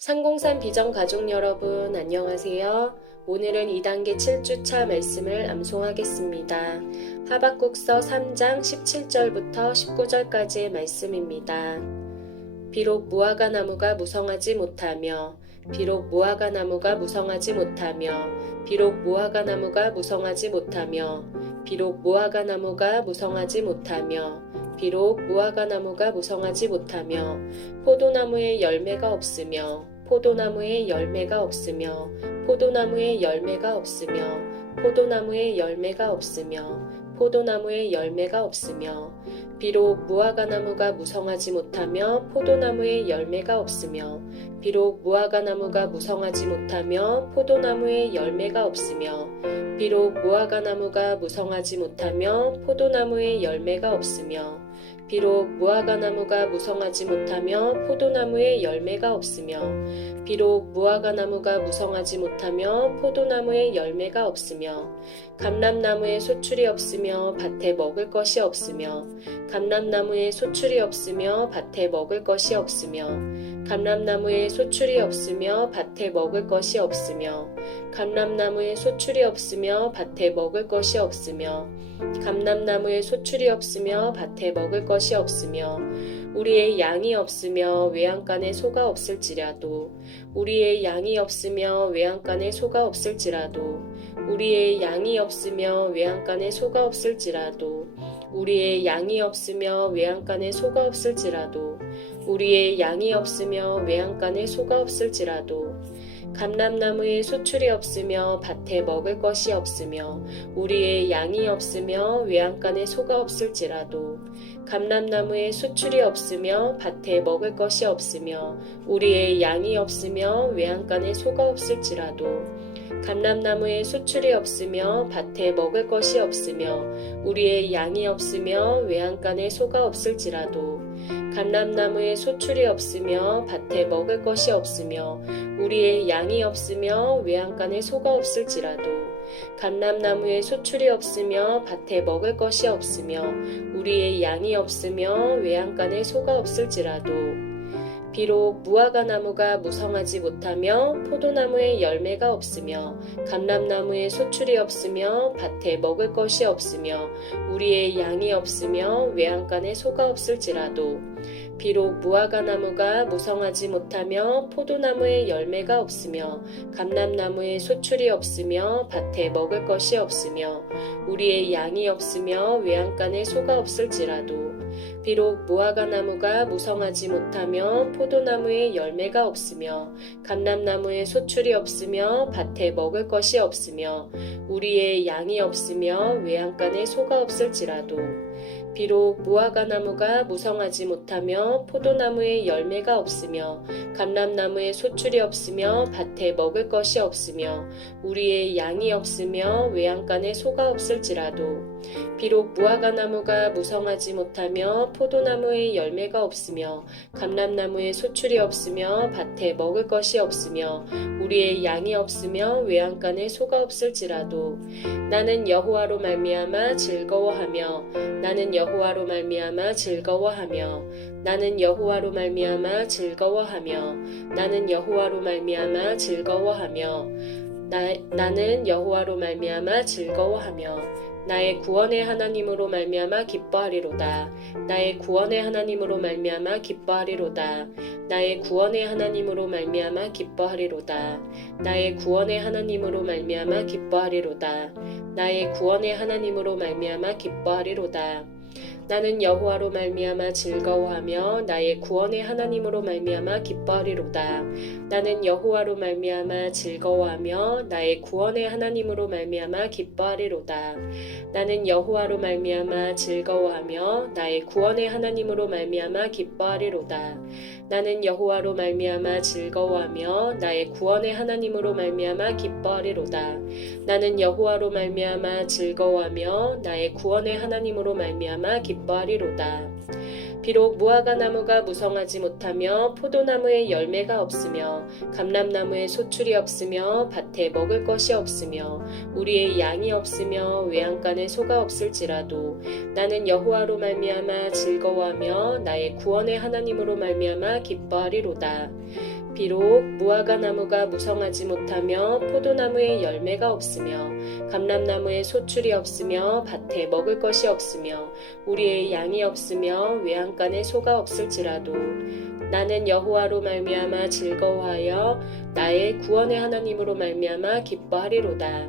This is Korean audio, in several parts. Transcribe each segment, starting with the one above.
상공산 비전 가족 여러분 안녕하세요. 오늘은 2단계 7주차 말씀을 암송하겠습니다. 하박국서 3장 17절부터 19절까지의 말씀입니다. 비록 무화과 나무가 무성하지 못하며 비록 무화과 나무가 무성하지 못하며 비록 무화과 나무가 무성하지 못하며 비록 무화과 나무가 무성하지 못하며 비록 무화과 나무가 무성하지 못하며 포도나무에 열매가 없으며 포도나무에 열매가 없으며 포도나무에 열매가 없으며 포도나무에 열매가 없으며 포도나무에 열매가 없으며 비록 무화과 나무가 무성하지 못하며 포도나무에 열매가 없으며 비록 무화과 나무가 무성하지 못하며 포도나무에 열매가 없으며 비록 무화과 나무가 무성하지 못하며 포도나무에 열매가 없으며 비록 무화과 나무가 무성하지 못하며 포도나무에 열매가 없으며 비록 무화과 나무가 무성하지 못하며 포도나무에 열매가 없으며 감람나무에 소출이 없으며 밭에 먹을 것이 없으며 감람나무에 소출이 없으며 밭에 먹을 것이 없으며 감람나무에 소출이 없으며 밭에 먹을 것이 없으며 감람나무에 소출이 없으며 밭에 먹을 것이 없으며 감람나무에 소출이 없으며 밭에 먹을 것이 없으며 우리의 양이 없으며 외양간에 소가 없을지라도 우리의 양이 없으며 외양간에 소가 없을지라도 우리의 양이 없으며 외양간에 소가 없을지라도 우리의 양이 없으며 외양간에 소가 없을지라도 우리의 양이 없으며 외양간에 소가 없을지라도 감람나무에 소출이 없으며 밭에 먹을 것이 없으며 우리의 양이 없으며 외양간에 소가 없을지라도 감람나무에 소출이 없으며 밭에 먹을 것이 없으며 우리의 양이 없으며 외양간에 소가 없을지라도 감람나무에 소출이 없으며 밭에 먹을 것이 없으며 우리의 양이 없으며 외양간에 소가 없을지라도 감람나무에 소출이 없으며 밭에 먹을 것이 없으며 우리의 양이 없으며 외양간에 소가 없을지라도 감람나무에 소출이 없으며 밭에 먹을 것이 없으며 우리의 양이 없으며 외양간에 소가 없을지라도 비록 무화과 나무가 무성하지 못하며 포도나무에 열매가 없으며 감람나무에 소출이 없으며 밭에 먹을 것이 없으며 우리의 양이 없으며 외양간에 소가 없을지라도 비록 무화과 나무가 무성하지 못하며 포도나무에 열매가 없으며 감람나무에 소출이 없으며 밭에 먹을 것이 없으며 우리의 양이 없으며 외양간에 소가 없을지라도 비록 무화과 나무가 무성하지 못하며 포도나무에 열매가 없으며 감람나무에 소출이 없으며 밭에 먹을 것이 없으며 우리의 양이 없으며 외양간에 소가 없을지라도 비록 무화과 나무가 무성하지 못하며 포도나무에 열매가 없으며 감람나무에 소출이 없으며 밭에 먹을 것이 없으며 우리의 양이 없으며 외양간에 소가 없을지라도 비록 무화과 나무가 무성하지 못하며 포도나무에 열매가 없으며 감람나무에 소출이 없으며 밭에 먹을 것이 없으며 우리의 양이 없으며 외양간에 소가 없을지라도 나는 여호와로 말미암아 즐거워하며 나는 여호와로 말미암아 즐거워하며 나는 여호와로 말미암아 즐거워하며 나는 여호와로 말미암아 즐거워하며 나, 나는 여호와로 말미암아 즐거워하며 나의 구원의 하나님으로 말미암아 기뻐하리로다. 나의 구원의 하나님으로 말미암아 기뻐하리로다. 나의 구원의 하나님으로 말미암아 기뻐하리로다. 나의 구원의 하나님으로 말미암아 기뻐하리로다. 나의 구원의 하나님으로 말미암아 기뻐하리로다. 나는 여호와로 말미암아 즐거워하며 나의 구원의 하나님으로 말미암아 기뻐하리로다. 나는 여호와로 말미암아 즐거워하며 나의 구원의 하나님으로 말미암아 기뻐하리로다. 나는 여호와로 말미암아 즐거워하며 나의 구원의 하나님으로 말미암아 기뻐하리로다. 나는 여호와로 말미암아 즐거워하며 나의 구원의 하나님으로 말미암아 기뻐하리로다. 나는 여호와로 말미암아 즐거워하며 나의 구원의 하나님으로 말미암아 기뻐하리로다. 비록 무화과 나무가 무성하지 못하며 포도나무에 열매가 없으며 감람나무에 소출이 없으며 밭에 먹을 것이 없으며 우리의 양이 없으며 외양간에 소가 없을지라도 나는 여호와로 말미암아 즐거워하며 나의 구원의 하나님으로 말미암아 기뻐하리로다. 비록 무화과 나무가 무성하지 못하며 포도나무에 열매가 없으며 감람나무에 소출이 없으며 밭에 먹을 것이 없으며 우리의 양이 없으며 외양간에 소가 없을지라도 나는 여호와로 말미암아 즐거워하여 나의 구원의 하나님으로 말미암아 기뻐하리로다.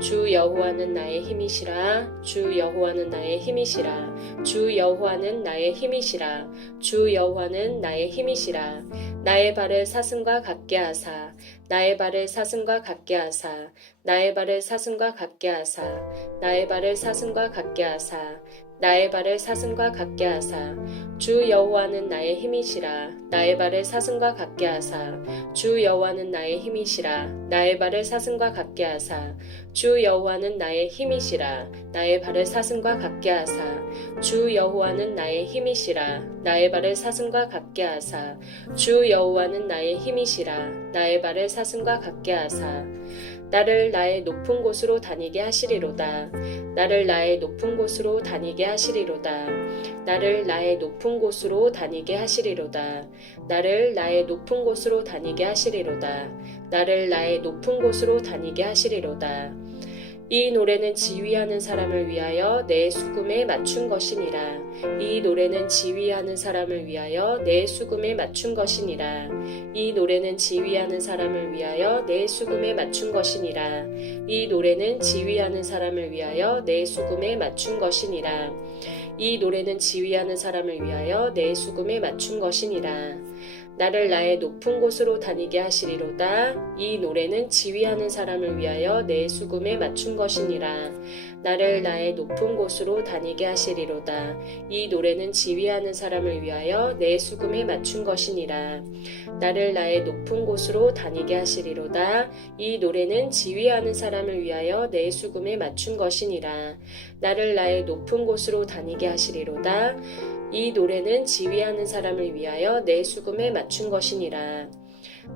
주 여호와는 나의 힘이시라. 주 여호와는 나의 힘이시라. 주 여호와는 나의 힘이시라. 주 여호와는 나의 힘이시라. 나의 발을 사슴과 같게 하사 나의 발을 사슴과 같게 하사. 나의 발을 사슴과 같게 하사. 나의 발을 사슴과 같게 하사. 나의 발을 사슴과 같게 하사. 주 여호와는 나의 힘이시라. 나의 발을 사슴과 같게 하사. 주 여호와는 나의 힘이시라. 나의 발을 사슴과 같게 하사. 주 여호와는 나의 힘이시라. 나의 발을 사슴과 같게 하사. 주 여호와는 나의 힘이시라. 나의 발을 사슴과 같게 하사. 주 여호와는 나의 힘이시라. 나의 발을 사슴과 같게 하사. 나를 나의 높은 곳으로 다니게 하시리로다. 나를 나의 높은 곳으로 다니게 하시리로다. 나를 나의 높은 곳으로 다니게 하시리로다. 나를 나의 높은 곳으로 다니게 하시리로다. 나를 나의 높은 곳으로 다니게 하시리로다 이 노래는 지휘하는 사람을 위하여 내 수금에 맞춘 것이니라. 이 노래는 지휘하는 사람을 위하여 내 수금에 맞춘 것이니라. 이 노래는 지휘하는 사람을 위하여 내 수금에 맞춘 것이니라. 이 노래는 지휘하는 사람을 위하여 내 수금에 맞춘 것이니라. 이 노래는 지휘하는 사람을 위하여 내 수금에 맞춘 것이니라. 나를 나의 높은 곳으로 다니게 하시리로다. 이 노래는 지휘하는 사람을 위하여 내 수금에 맞춘 것이니라. 나를 나의 높은 곳으로 다니게 하시리로다. 이 노래는 지휘하는 사람을 위하여 내 수금에 맞춘 것이니라. 나를 나의 높은 곳으로 다니게 하시리로다. 이 노래는 지휘하는 사람을 위하여 내 수금에 맞춘 것이니라. 나를 나의 높은 곳으로 다니게 하시리로다. 이 노래는 지휘하는 사람을 위하여 내 수금에 맞춘 것이니라.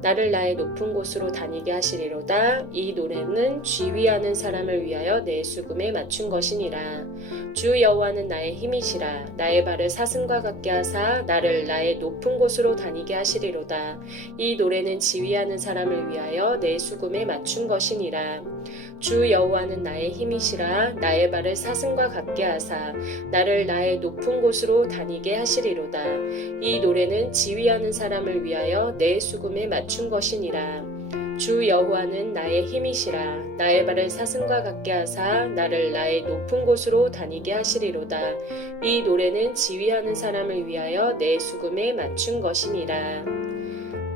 나를 나의 높은 곳으로 다니게 하시리로다. 이 노래는 지휘하는 사람을 위하여 내 수금에 맞춘 것이니라. 주 여호와는 나의 힘이시라. 나의 발을 사슴과 같게 하사 나를 나의 높은 곳으로 다니게 하시리로다. 이 노래는 지휘하는 사람을 위하여 내 수금에 맞춘 것이니라. 주 여호와는 나의 힘이시라. 나의 발을 사슴과 같게 하사 나를 나의 높은 곳으로 다니게 하시리로다. 이 노래는 지휘하는 사람을 위하여 내 수금에 맞춘 것이니라. 주 여호와는 나의 힘이시라 나의 발을 사슴과 같게 하사 나를 나의 높은 곳으로 다니게 하시리로다 이 노래는 지휘하는 사람을 위하여 내 수금에 맞춘 것이니라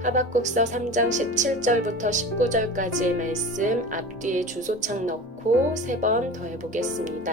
하박국서 3장 17절부터 19절까지의 말씀 앞뒤에 주소창 넣고 세 번 더 해보겠습니다.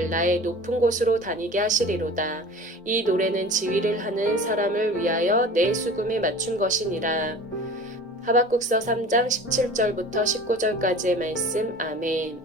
나의 높은 곳으로 다니게 하시리로다 이 노래는 지휘를 하는 사람을 위하여 내 수금에 맞춘 것이니라 하박국서 3장 17절부터 19절까지의 말씀 아멘.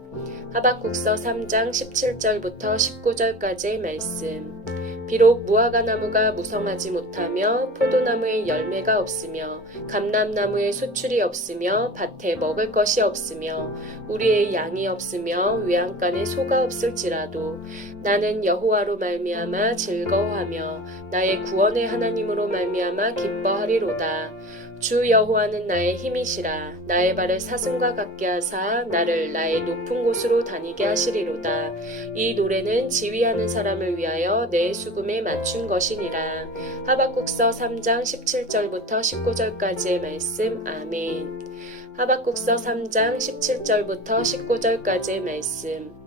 하박국서 3장 17절부터 19절까지의 말씀. 비록 무화과 나무가 무성하지 못하며 포도나무에 열매가 없으며 감람나무에 소출이 없으며 밭에 먹을 것이 없으며 우리의 양이 없으며 외양간에 소가 없을지라도 나는 여호와로 말미암아 즐거워하며 나의 구원의 하나님으로 말미암아 기뻐하리로다. 주 여호와는 나의 힘이시라. 나의 발을 사슴과 같게 하사 나를 나의 높은 곳으로 다니게 하시리로다. 이 노래는 지휘하는 사람을 위하여 내 수금에 맞춘 것이니라. 하박국서 3장 17절부터 19절까지의 말씀. 아멘. 하박국서 3장 17절부터 19절까지의 말씀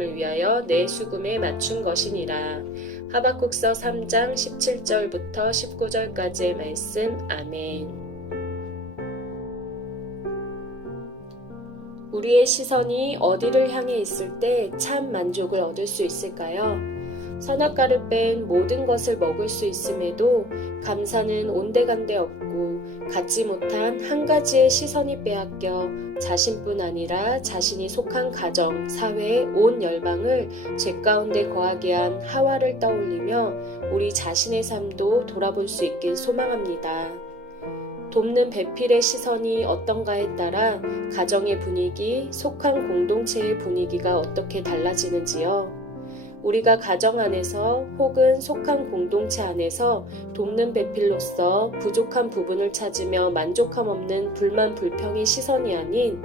을 위하여 내 수금에 맞춘 것이니라. 하박국서 3장 17절부터 19절까지의 말씀. 아멘. 우리의 시선이 어디를 향해 있을 때 참 만족을 얻을 수 있을까요? 선악과를 뺀 모든 것을 먹을 수 있음에도 감사는 온데간데 없고 갖지 못한 한 가지의 시선이 빼앗겨 자신뿐 아니라 자신이 속한 가정, 사회의 온 열방을 죄 가운데 거하게 한 하와를 떠올리며 우리 자신의 삶도 돌아볼 수 있길 소망합니다. 돕는 배필의 시선이 어떤가에 따라 가정의 분위기, 속한 공동체의 분위기가 어떻게 달라지는지요. 우리가 가정 안에서 혹은 속한 공동체 안에서 돕는 배필로서 부족한 부분을 찾으며 만족함 없는 불만 불평의 시선이 아닌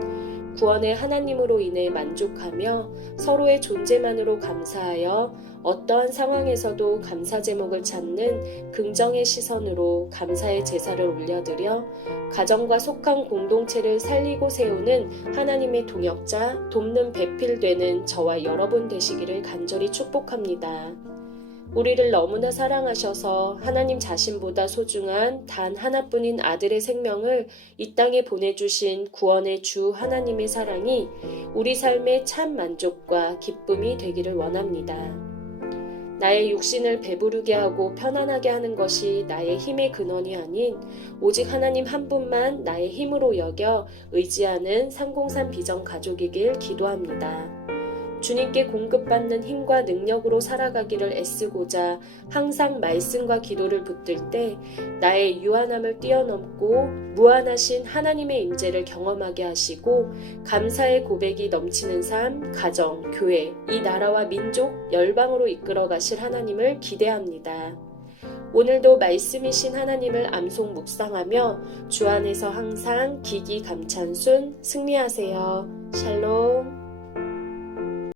구원의 하나님으로 인해 만족하며 서로의 존재만으로 감사하여 어떠한 상황에서도 감사 제목을 찾는 긍정의 시선으로 감사의 제사를 올려드려 가정과 속한 공동체를 살리고 세우는 하나님의 동역자, 돕는 배필되는 저와 여러분 되시기를 간절히 축복합니다. 우리를 너무나 사랑하셔서 하나님 자신보다 소중한 단 하나뿐인 아들의 생명을 이 땅에 보내주신 구원의 주 하나님의 사랑이 우리 삶의 참 만족과 기쁨이 되기를 원합니다. 나의 육신을 배부르게 하고 편안하게 하는 것이 나의 힘의 근원이 아닌 오직 하나님 한 분만 나의 힘으로 여겨 의지하는 303 비전 가족이길 기도합니다. 주님께 공급받는 힘과 능력으로 살아가기를 애쓰고자 항상 말씀과 기도를 붙들 때 나의 유한함을 뛰어넘고 무한하신 하나님의 임재를 경험하게 하시고 감사의 고백이 넘치는 삶, 가정, 교회, 이 나라와 민족, 열방으로 이끌어 가실 하나님을 기대합니다. 오늘도 말씀이신 하나님을 암송 묵상하며 주 안에서 항상 기기 감찬순 승리하세요. 샬롬.